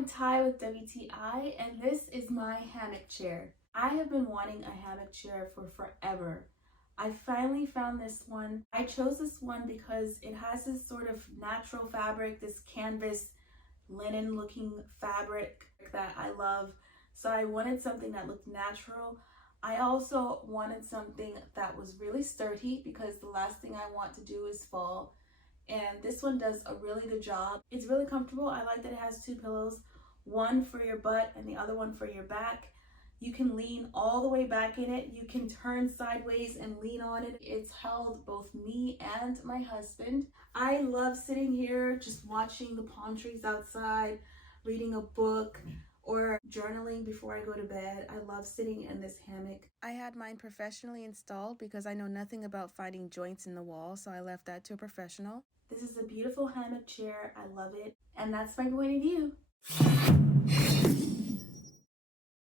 I'm Ty with WTI, and this is my hammock chair. I have been wanting a hammock chair for forever. I finally found this one. I chose this one because it has this sort of natural fabric, this canvas linen looking fabric that I love. So I wanted something that looked natural. I also wanted something that was really sturdy because the last thing I want to do is fall. And this one does a really good job. It's really comfortable. I like that it has two pillows, one for your butt and the other one for your back. You can lean all the way back in it. You can turn sideways and lean on it. It's held both me and my husband. I love sitting here just watching the palm trees outside, reading a book, or journaling before I go to bed. I love sitting in this hammock. I had mine professionally installed because I know nothing about finding joints in the wall, so I left that to a professional. This is a beautiful hammock chair. I love it. And that's my point of view.